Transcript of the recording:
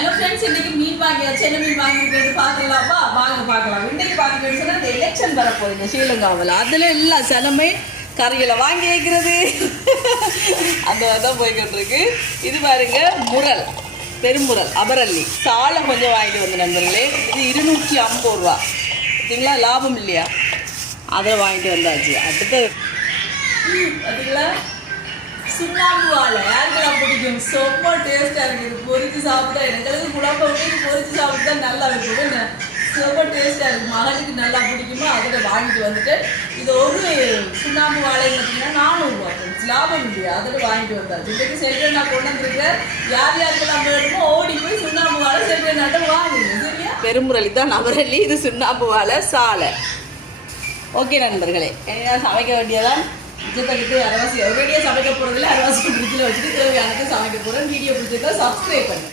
Hello friends, இன்னைக்கு மீன் வாங்கியாச்சு. என்ன மீன் வாங்கிட்டு பார்க்கலாமா? வாங்க பார்க்கலாம். இன்னைக்கு பார்த்தீங்கன்னு சொன்னால் இந்த எலெக்ஷன் வரப்போகுது ஸ்ரீலங்காவில். அதில் எல்லாம் சனமே கறிகளை வாங்கி வைக்கிறது அந்த தான் போய்கிட்டு இருக்கு. இது பாருங்க முரல், பெருமுரல், அபரல்லி, சாலை கொஞ்சம் வாங்கிட்டு வந்து நண்பர்களே. இது 250 ரூபா. பார்த்தீங்களா, லாபம் இல்லையா? அதை வாங்கிட்டு வந்தாச்சு. அடுத்து பார்த்தீங்களா சுண்ணாம்பு வாழை. யாருக்கெல்லாம் பிடிக்கும்? ரொம்ப டேஸ்ட்டாக இருக்குது. பொரிச்சு சாப்பிட்டா எனக்கு குழம்பு பொரிச்சு சாப்பிட்டா நல்லா இருக்கும். ரொம்ப டேஸ்ட்டாக இருக்கும். மகனுக்கு நல்லா பிடிக்குமா, அதில் வாங்கிட்டு வந்துட்டு இது ஒரு சுண்ணாம்பு வாழை பார்த்தீங்கன்னா 400 ரூபா. லாபம் இல்லையா? அதில் வாங்கிட்டு வந்தாச்சு. இன்றைக்கு செல்வன் நான் கொண்டு வந்துருக்கேன். யார் யாருக்கெல்லாம் வேணுமோ ஓடி போய் சுண்ணாம்பு வாழை செல்வன் நாட்டை வாங்குங்க. சரியா? பெருமுரளி தான் நவரல்லி, இது சுண்ணாம்பு வாழை, சாலை. ஓகே நண்பர்களே, சமைக்க வேண்டியதான். விஜயத்துக்கு அரவாசி ஒரேடியாக சமைக்க போகிறதுல அரவாசி ஃப்ரிட்ஜில் வச்சுட்டு தேவையானது சமைக்க போகிறேன். வீடியோ பிடிச்சிருந்தா சப்ஸ்கிரைப் பண்ணுங்க.